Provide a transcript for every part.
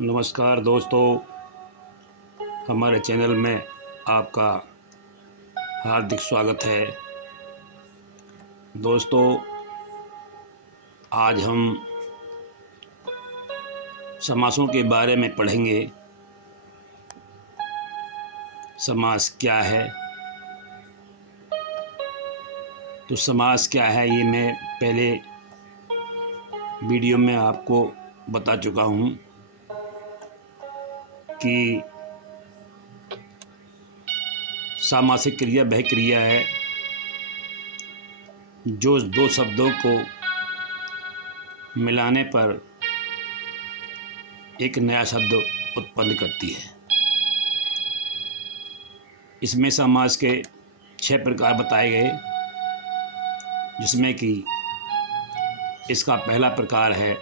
नमस्कार दोस्तों, हमारे चैनल में आपका हार्दिक स्वागत है। दोस्तों, आज हम समासों के बारे में पढ़ेंगे। समास क्या है? तो समास क्या है ये मैं पहले वीडियो में आपको बता चुका हूँ कि सामासिक क्रिया वह क्रिया है जो दो शब्दों को मिलाने पर एक नया शब्द उत्पन्न करती है। इसमें समास के 6 प्रकार बताए गए, जिसमें कि इसका पहला प्रकार है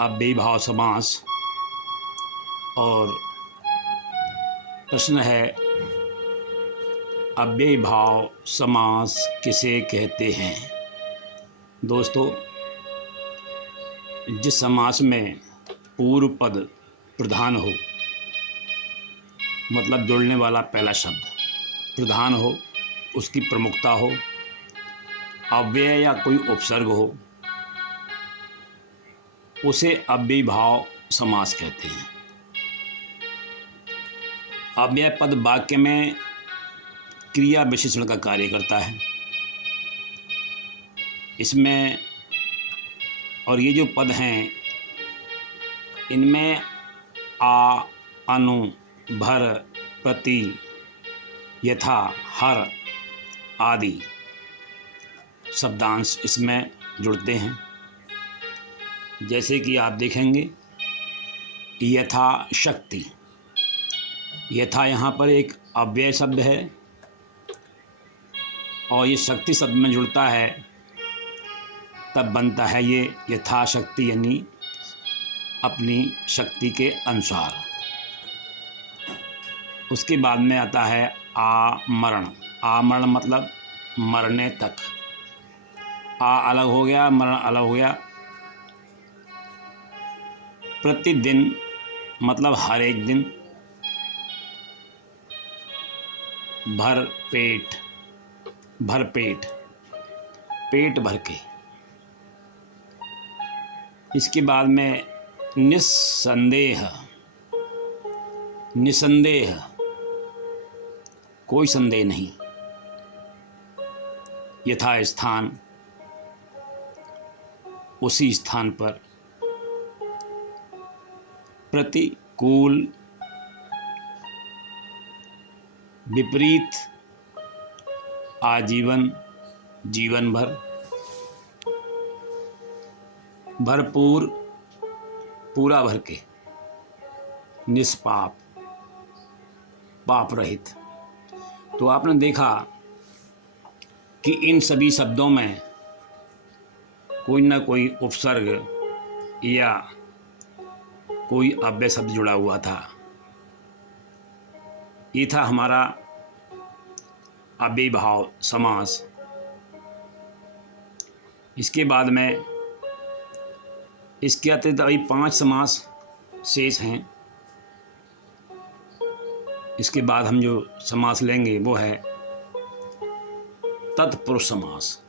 अव्ययीभाव समास। और प्रश्न है, अव्ययीभाव समास किसे कहते हैं? दोस्तों, जिस समास में पूर्व पद प्रधान हो, मतलब जुड़ने वाला पहला शब्द प्रधान हो, उसकी प्रमुखता हो, अव्यय या कोई उपसर्ग हो, उसे अव्ययीभाव समास कहते हैं। अव्यय पद वाक्य में क्रिया विशेषण का कार्य करता है। इसमें और ये जो पद हैं, इनमें आ, अनु, भर, प्रति, यथा, हर आदि शब्दांश इसमें जुड़ते हैं। जैसे कि आप देखेंगे, यथा शक्ति। यथा यहाँ पर एक अव्यय शब्द है और ये शक्ति शब्द में जुड़ता है, तब बनता है ये यथाशक्ति, यानी अपनी शक्ति के अनुसार। उसके बाद में आता है आमरण। आमरण मतलब मरने तक। आ अलग हो गया, मरण अलग हो गया। प्रतिदिन मतलब हर एक दिन। भर पेट, भर पेट, पेट भर के। इसके बाद में निस्संदेह, निसंदेह, कोई संदेह नहीं। यथा स्थान, उसी स्थान पर। प्रतिकूल, विपरीत, आजीवन, जीवन भर। भरपूर, पूरा भर के। निष्पाप, पाप रहित। तो आपने देखा कि इन सभी शब्दों में कोई ना कोई उपसर्ग या कोई अव्यय शब्द जुड़ा हुआ था। ये था हमारा अव्ययीभाव समास। इसके बाद में इसके अतिरिक्त अभी 5 समास शेष हैं। इसके बाद हम जो समास लेंगे वो है तत्पुरुष समास।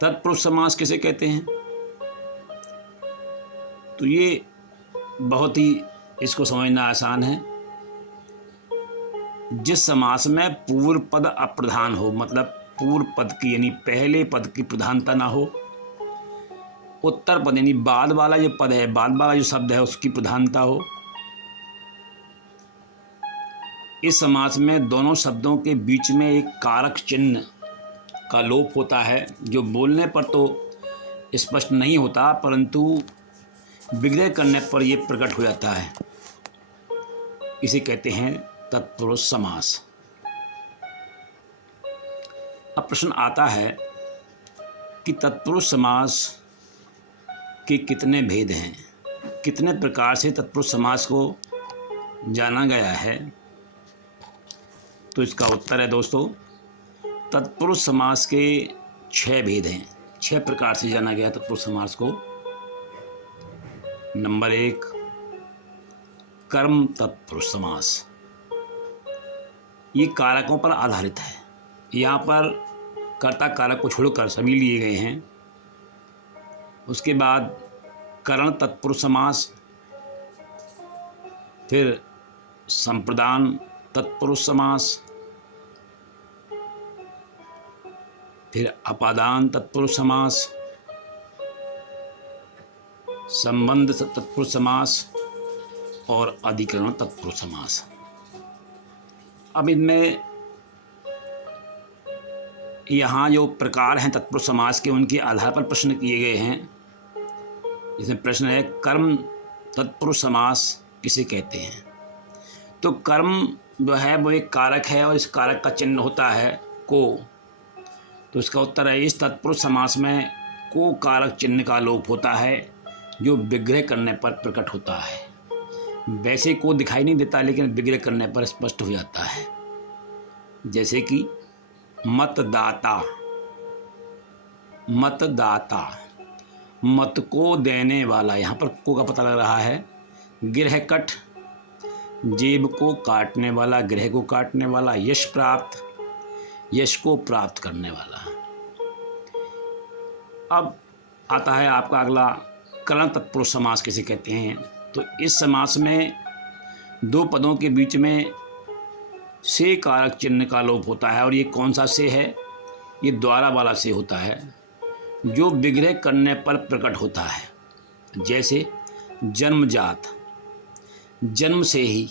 तत्पुरुष समास किसे कहते हैं? तो ये बहुत ही इसको समझना आसान है। जिस समास में पूर्व पद अप्रधान हो, मतलब पूर्व पद की यानी पहले पद की प्रधानता ना हो, उत्तर पद यानी बाद वाला जो पद है, बाद वाला जो शब्द है, उसकी प्रधानता हो। इस समास में दोनों शब्दों के बीच में एक कारक चिन्ह का लोप होता है, जो बोलने पर तो स्पष्ट नहीं होता, परंतु विग्रह करने पर यह प्रकट हो जाता है। इसे कहते हैं तत्पुरुष समास। अब प्रश्न आता है कि तत्पुरुष समास के कितने भेद हैं, कितने प्रकार से तत्पुरुष समास को जाना गया है? तो इसका उत्तर है दोस्तों, तत्पुरुष समास के 6 भेद हैं। 6 प्रकार से जाना गया तत्पुरुष समास को। नंबर 1 कर्म तत्पुरुष समास। ये कारकों पर आधारित है। यहाँ पर कर्ता कारक को छोड़कर सभी लिए गए हैं। उसके बाद करण तत्पुरुष समास, फिर संप्रदान तत्पुरुष समास, फिर अपादान तत्पुरुष समास, संबंध तत्पुरुष समास और अधिकरण तत्पुरुष समास। अब इनमें यहाँ जो प्रकार हैं तत्पुरुष समास के, उनके आधार पर प्रश्न किए गए हैं। इसमें प्रश्न है कर्म तत्पुरुष समास किसे कहते हैं। तो कर्म जो है वो एक कारक है और इस कारक का चिन्ह होता है को। तो इसका उत्तर है इस तत्पुरुष समास में को कारक चिन्ह का लोप होता है जो विग्रह करने पर प्रकट होता है। वैसे को दिखाई नहीं देता लेकिन विग्रह करने पर स्पष्ट हो जाता है। जैसे कि मतदाता, मतदाता, मत को देने वाला, यहाँ पर को का पता लग रहा है। गृहकट, जेब को काटने वाला, गृह को काटने वाला। यश प्राप्त, यश को प्राप्त करने वाला। अब आता है आपका अगला करण तत्पुरुष समास किसे कहते हैं। तो इस समास में दो पदों के बीच में से कारक चिन्ह का लोप होता है। और ये कौन सा से है? ये द्वारा वाला से होता है जो विग्रह करने पर प्रकट होता है। जैसे जन्मजात, जन्म से ही।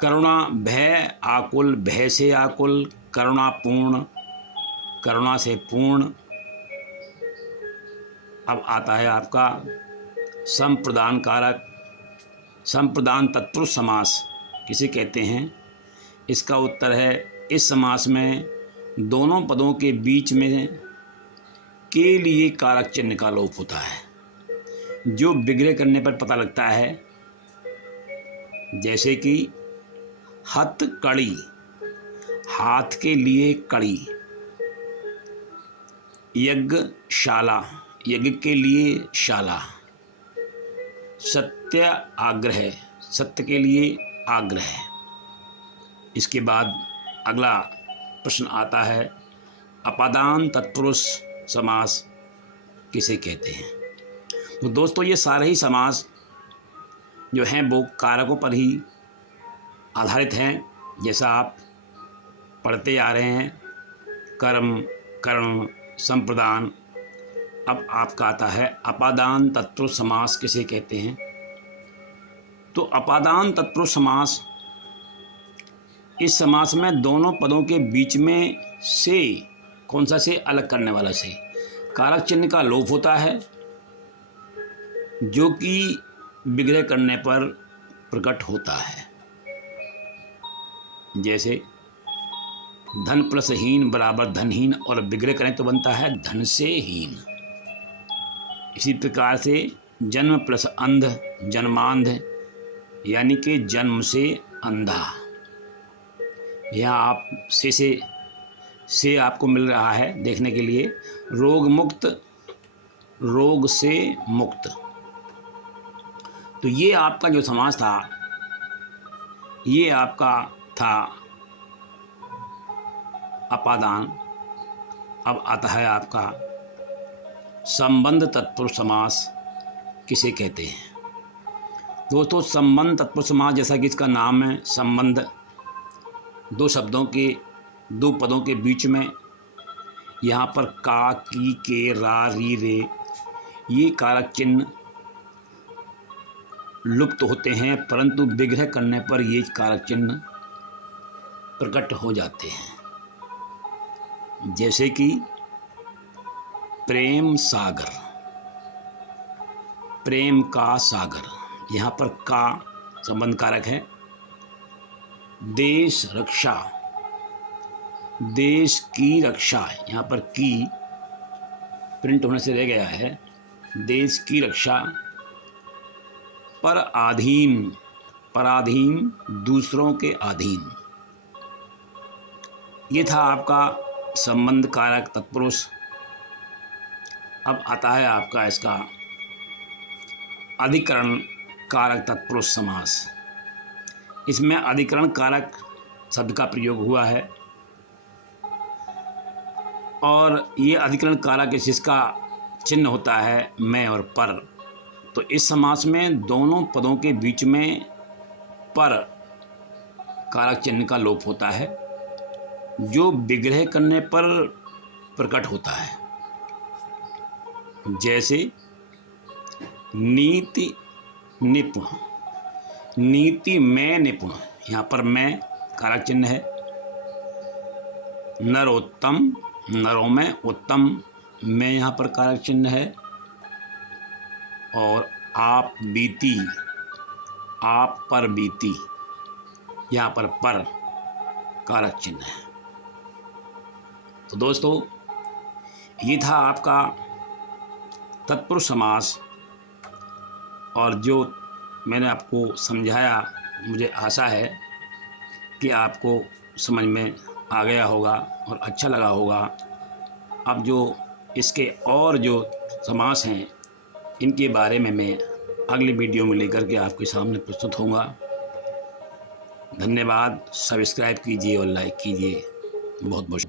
करुणा, भय, आकुल, भय से आकुल। करुणापूर्ण, करुणा से पूर्ण। अब आता है आपका संप्रदान कारक, संप्रदान तत्पुरुष समास किसे कहते हैं। इसका उत्तर है इस समास में दोनों पदों के बीच में के लिए कारक चिन्ह का लोप होता है जो विग्रह करने पर पता लगता है। जैसे कि हथकड़ी, हाथ के लिए कड़ी। यज्ञशाला, यज्ञ के लिए शाला। सत्य आग्रह, सत्य के लिए आग्रह। इसके बाद अगला प्रश्न आता है अपादान तत्पुरुष समास किसे कहते हैं। तो दोस्तों ये सारे ही समास जो हैं वो कारकों पर ही आधारित हैं। जैसा आप पढ़ते आ रहे हैं कर्म, करण, संप्रदान। अब आपका आता है अपादान तत्पुरुष समास किसे कहते हैं। तो अपादान तत्पुरुष समास, इस समास में दोनों पदों के बीच में से, कौन सा से? अलग करने वाला से, कारक चिन्ह का लोप होता है जो कि विग्रह करने पर प्रकट होता है। जैसे धन प्लस हीन बराबर धनहीन, और विग्रह करें तो बनता है धन से हीन। इसी प्रकार से जन्म प्लस अंध जन्मांध, यानी कि जन्म से अंधा। यहाँ आप से आपको मिल रहा है देखने के लिए। रोग मुक्त, रोग से मुक्त। तो ये आपका जो समास था ये आपका था अपादान। अब आता है आपका संबंध तत्पुरुष समास किसे कहते हैं। दोस्तों संबंध तत्पुरुष समास, जैसा कि इसका नाम है, संबंध, दो शब्दों के, दो पदों के बीच में यहाँ पर का, की, के, रा, री, रे, ये कारक चिन्ह लुप्त होते हैं, परंतु विग्रह करने पर ये कारक चिन्ह प्रकट हो जाते हैं। जैसे कि प्रेम सागर, प्रेम का सागर, यहाँ पर का संबंध कारक है। देश रक्षा, देश की रक्षा, यहाँ पर की प्रिंट होने से रह गया है। देश की रक्षा। पराधीन, पराधीन, दूसरों के अधीन। ये था आपका संबंध कारक तत्पुरुष। अब आता है आपका इसका अधिकरण कारक तत्पुरुष समास। इसमें अधिकरण कारक शब्द का प्रयोग हुआ है और ये अधिकरण कारक जिसका चिन्ह होता है मैं और पर। तो इस समास में दोनों पदों के बीच में पर कारक चिन्ह का लोप होता है, जो विग्रह करने पर प्रकट होता है। जैसे नीति निपुण, नीति में निपुण, यहाँ पर मैं कारक चिन्ह है। नरोत्तम, नरों में उत्तम में यहाँ पर कारक चिन्ह है। और आप बीती, आप पर बीती, यहाँ पर कारक चिन्ह है। तो दोस्तों, ये था आपका तत्पुरुष समास, और जो मैंने आपको समझाया मुझे आशा है कि आपको समझ में आ गया होगा और अच्छा लगा होगा। अब जो इसके और जो समास हैं इनके बारे में मैं अगली वीडियो में लेकर के आपके सामने प्रस्तुत होऊंगा। धन्यवाद। सब्सक्राइब कीजिए और लाइक कीजिए। बहुत बहुत